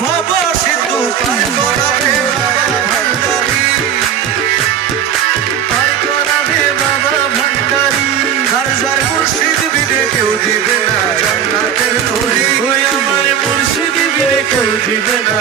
ভব সিন্ধু পার করাবে বাবা ভান্ডারি, পার করাবে বাবা ভান্ডারি। আর যার মুর্শিদ বিনে কেউ দিবে না জান্নাতের তরি, ওই আমার মুর্শিদ বিনে কেউ দিবে না।